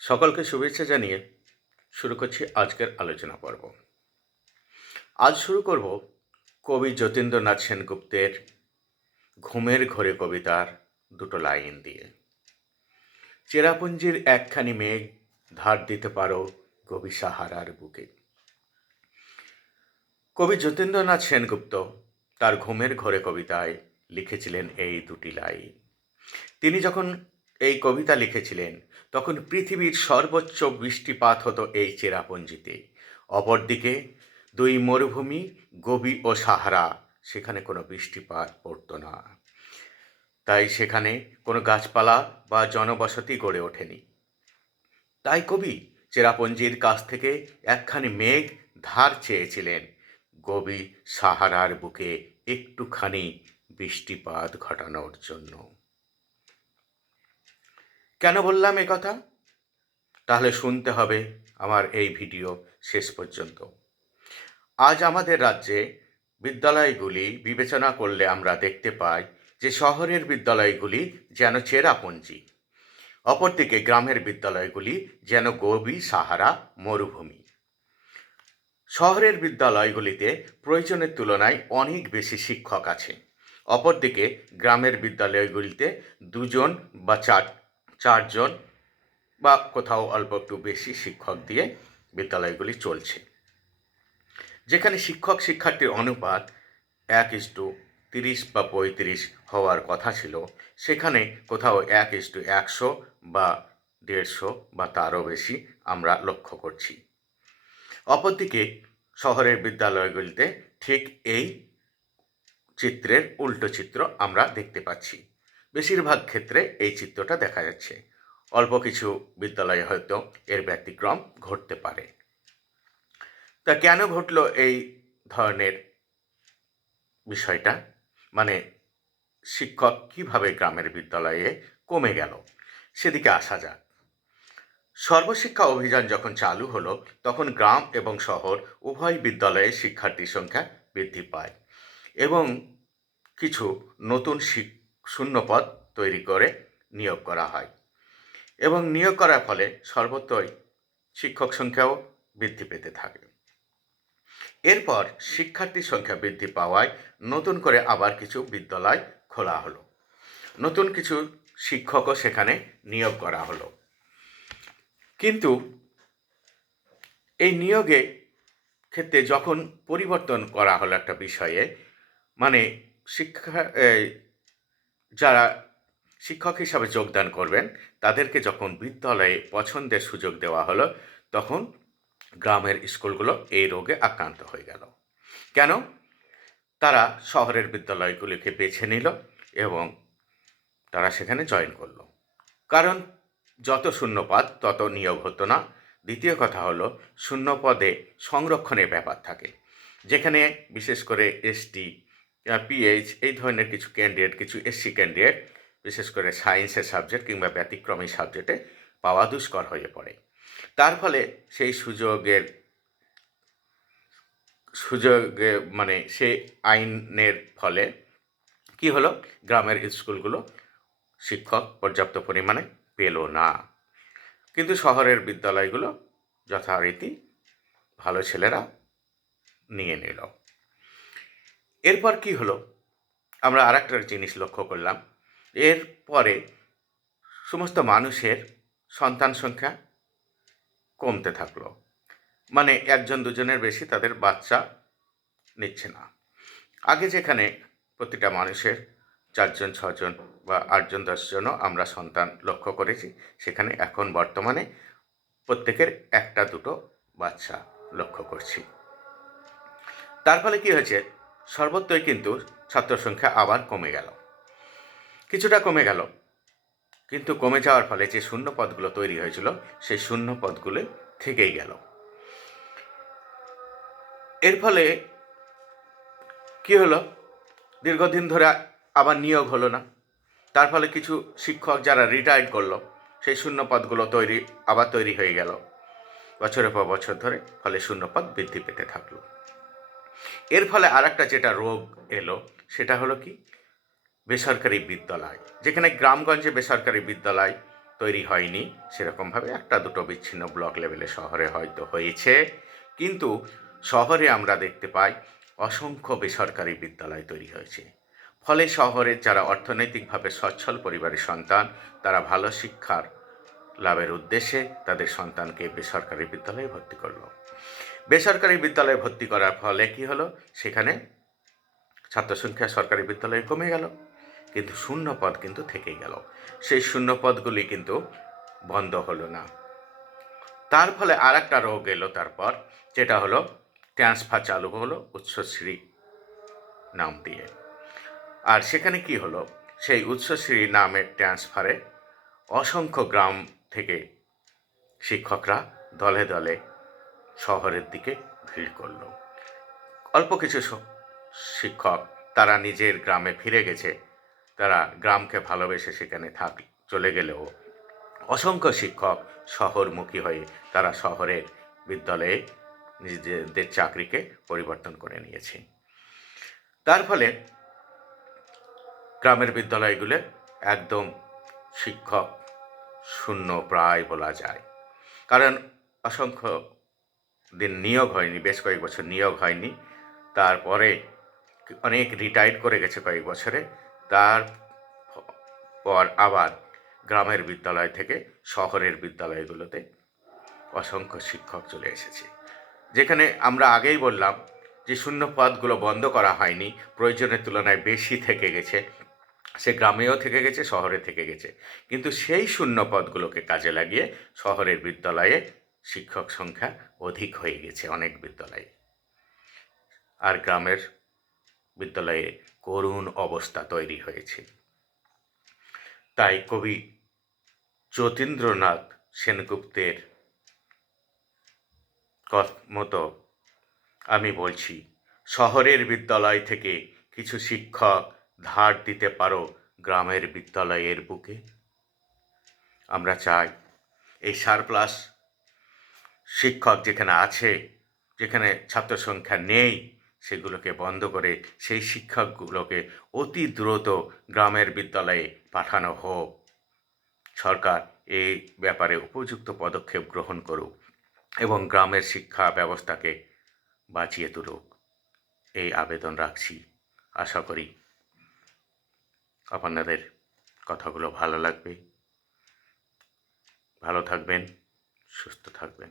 সকলকে শুভেচ্ছা জানিয়ে শুরু করছি আজকের আলোচনা পর্ব। আজ শুরু করব কবি যতীন্দ্রনাথ সেনগুপ্তের ঘুমের ঘোরে কবিতার দুটো লাইন দিয়ে। চেরাপুঞ্জির একখানি মেঘ ধার দিতে পারো কবি সাহারার বুকে। কবি যতীন্দ্রনাথ সেনগুপ্ত তার ঘুমের ঘোরে কবিতায় লিখেছিলেন এই দুটি লাইন। তিনি যখন এই কবিতা লিখেছিলেন তখন পৃথিবীর সর্বোচ্চ বৃষ্টিপাত হতো এই চেরাপুঞ্জিতে। অপরদিকে দুই মরুভূমি গোবি ও সাহারা, সেখানে কোনো বৃষ্টিপাত পড়তো না। তাই সেখানে কোনো গাছপালা বা জনবসতি গড়ে ওঠেনি। তাই কবি চেরাপুঞ্জির কাছ থেকে একখানি মেঘ ধার চেয়েছিলেন গোবি সাহারার বুকে একটুখানি বৃষ্টিপাত ঘটানোর জন্য। কেন বললাম এ কথা? তাহলে শুনতে হবে আমার এই ভিডিও শেষ পর্যন্ত। আজ আমাদের রাজ্যে বিদ্যালয়গুলি বিবেচনা করলে আমরা দেখতে পাই যে শহরের বিদ্যালয়গুলি যেন চেরাপুঞ্জি, অপরদিকে গ্রামের বিদ্যালয়গুলি যেন গোবি সাহারা মরুভূমি। শহরের বিদ্যালয়গুলিতে প্রয়োজনের তুলনায় অনেক বেশি শিক্ষক আছে, অপরদিকে গ্রামের বিদ্যালয়গুলিতে দুজন বা চারজন বা কোথাও অল্প একটু বেশি শিক্ষক দিয়ে বিদ্যালয়গুলি চলছে। যেখানে শিক্ষক শিক্ষার্থীর অনুপাত 1:30 বা 35 হওয়ার কথা ছিল, সেখানে কোথাও 1:100 বা 150 বা তারও বেশি আমরা লক্ষ্য করছি। অপরদিকে শহরের বিদ্যালয়গুলিতে ঠিক এই চিত্রের উল্টো চিত্র আমরা দেখতে পাচ্ছি। বেশিরভাগ ক্ষেত্রে এই চিত্রটা দেখা যাচ্ছে। অল্প কিছু বিদ্যালয়ে হয়তো এর ব্যতিক্রম ঘটতে পারে। তা কেন ঘটলো এই ধরনের বিষয়টা? মানে শিক্ষক কিভাবে গ্রামের বিদ্যালয়ে কমে গেল, সেদিকে আসা যাক। সর্বশিক্ষা অভিযান যখন চালু হলো তখন গ্রাম এবং শহর উভয় বিদ্যালয়ে শিক্ষার্থীর সংখ্যা বৃদ্ধি পায় এবং কিছু নতুন শূন্যপদ তৈরি করে নিয়োগ করা হয় এবং নিয়োগ করার ফলে সর্বত্রই শিক্ষক সংখ্যাও বৃদ্ধি পেতে থাকে। এরপর শিক্ষার্থীর সংখ্যা বৃদ্ধি পাওয়ায় নতুন করে আবার কিছু বিদ্যালয় খোলা হলো, নতুন কিছু শিক্ষকও সেখানে নিয়োগ করা হলো। কিন্তু এই নিয়োগে ক্ষেত্রে যখন পরিবর্তন করা হলো একটা বিষয়ে, মানে যারা শিক্ষক হিসাবে যোগদান করবেন তাদেরকে যখন বিদ্যালয়ে পছন্দের সুযোগ দেওয়া হলো, তখন গ্রামের স্কুলগুলো এই রোগে আক্রান্ত হয়ে গেল। কেন? তারা শহরের বিদ্যালয়গুলিকে বেছে নিল এবং তারা সেখানে জয়েন করলো। কারণ যত শূন্যপদ তত নিয়োগ হতো না। দ্বিতীয় কথা হলো, শূন্যপদে সংরক্ষণের ব্যাপার থাকে, যেখানে বিশেষ করে এসটি, পিএইচ এই ধরনের কিছু ক্যান্ডিডেট, কিছু এসসি ক্যান্ডিডেট বিশেষ করে সায়েন্সের সাবজেক্ট কিংবা ব্যতিক্রমী সাবজেক্টে পাওয়া দুষ্কর হয়ে পড়ে। তার ফলে সেই সুযোগে মানে সেই আইনের ফলে কি হলো, গ্রামের স্কুলগুলো শিক্ষক পর্যাপ্ত পরিমাণে পেল না, কিন্তু শহরের বিদ্যালয়গুলো যথারীতি ভালো ছেলেরা নিয়ে নিল। এরপর কি হলো, আমরা আর একটা জিনিস লক্ষ্য করলাম। এরপরে সমস্ত মানুষের সন্তান সংখ্যা কমতে থাকলো, মানে একজন দুজনের বেশি তাদের বাচ্চা নিচ্ছে না। আগে যেখানে প্রতিটা মানুষের 4জন 6জন বা 8জন 10জনও আমরা সন্তান লক্ষ্য করেছি, সেখানে এখন বর্তমানে প্রত্যেকের 1-2 বাচ্চা লক্ষ্য করছি। তার ফলে কি হয়েছে, সর্বত্রই কিন্তু ছাত্র সংখ্যা আবার কমে গেল, কিছুটা কমে গেল, কিন্তু কমে যাওয়ার ফলে যে শূন্য পদগুলো তৈরি হয়েছিল সেই শূন্য পদগুলো থেকেই গেল। এর ফলে কি হলো, দীর্ঘদিন ধরে আবার নিয়োগ হলো না। তার ফলে কিছু শিক্ষক যারা রিটায়ার্ড করলো, সেই শূন্য পদগুলো আবার তৈরি হয়ে গেল বছরের পর বছর ধরে, ফলে শূন্যপদ বৃদ্ধি পেতে থাকলো। এর ফলে আর একটা যেটা রোগ এলো, সেটা হলো কি, বেসরকারি বিদ্যালয়। যেখানে গ্রামগঞ্জে বেসরকারি বিদ্যালয় তৈরি হয়নি সেরকমভাবে, একটা দুটো বিচ্ছিন্ন ব্লক লেভেলে শহরে হয়তো হয়েছে, কিন্তু শহরে আমরা দেখতে পাই অসংখ্য বেসরকারি বিদ্যালয় তৈরি হয়েছে। ফলে শহরের যারা অর্থনৈতিকভাবে সচ্ছল পরিবারের সন্তান, তারা ভালো শিক্ষার লাভের উদ্দেশ্যে তাদের সন্তানকে বেসরকারি বিদ্যালয়ে ভর্তি করলো। বেসরকারি বিদ্যালয়ে ভর্তি করার ফলে কি হলো, সেখানে ছাত্র সংখ্যা সরকারি বিদ্যালয়ে কমে গেল, কিন্তু শূন্য পদ কিন্তু থেকেই গেল। সেই শূন্য পদগুলি কিন্তু বন্ধ হলো না। তার ফলে আর একটা রোগ এলো তারপর, যেটা হলো ট্রান্সফার চালু হলো উচ্চশ্রী নাম দিয়ে। আর সেখানে কি হলো, সেই উচ্চশ্রী নামের ট্রান্সফারে অসংখ্য গ্রাম থেকে শিক্ষকরা দলে দলে শহরের দিকে ভিড় করল। অল্প কিছু শিক্ষক তারা নিজের গ্রামে ফিরে গেছে, তারা গ্রামকে ভালোবেসে সেখানে চলে গেলেও অসংখ্য শিক্ষক শহরমুখী হয়ে তারা শহরের বিদ্যালয়ে নিজেদের চাকরিকে পরিবর্তন করে নিয়েছে। তার ফলে গ্রামের বিদ্যালয়গুলো একদম শিক্ষক শূন্য প্রায় বলা যায়, কারণ অসংখ্য দিন নিয়োগ হয়নি, বেশ কয়েক বছর নিয়োগ হয়নি। তারপরে অনেক রিটায়ার্ড করে গেছে কয়েক বছরে, তারপর আবার গ্রামের বিদ্যালয় থেকে শহরের বিদ্যালয়গুলোতে অসংখ্য শিক্ষক চলে এসেছে। যেখানে আমরা আগেই বললাম যে শূন্য পদগুলো বন্ধ করা হয়নি, প্রয়োজনের তুলনায় বেশি থেকে গেছে, সে গ্রামেও থেকে গেছে, শহরে থেকে গেছে, কিন্তু সেই শূন্য পদগুলোকে কাজে লাগিয়ে শহরের বিদ্যালয়ে শিক্ষক সংখ্যা অধিক হয়ে গেছে অনেক বিদ্যালয়ে। আর গ্রামের বিদ্যালয়ে করুণ অবস্থা তৈরি হয়েছে। তাই কবি যতীন্দ্রনাথ সেনগুপ্তের মতো আমি বলছি, শহরের বিদ্যালয় থেকে কিছু শিক্ষক ধার দিতে পারো গ্রামের বিদ্যালয়ের বুকে। আমরা চাই এই সারপ্লাস শিক্ষক যেখানে আছে, যেখানে ছাত্র সংখ্যা নেই, সেগুলোকে বন্ধ করে সেই শিক্ষকগুলোকে অতি দ্রুত গ্রামের বিদ্যালয়ে পাঠানো হোক। সরকার এই ব্যাপারে উপযুক্ত পদক্ষেপ গ্রহণ করুক এবং গ্রামের শিক্ষা ব্যবস্থাকে বাঁচিয়ে তুলুক, এই আবেদন রাখছি। আশা করি আপনাদের কথাগুলো ভালো লাগবে। ভালো থাকবেন, সুস্থ থাকবেন।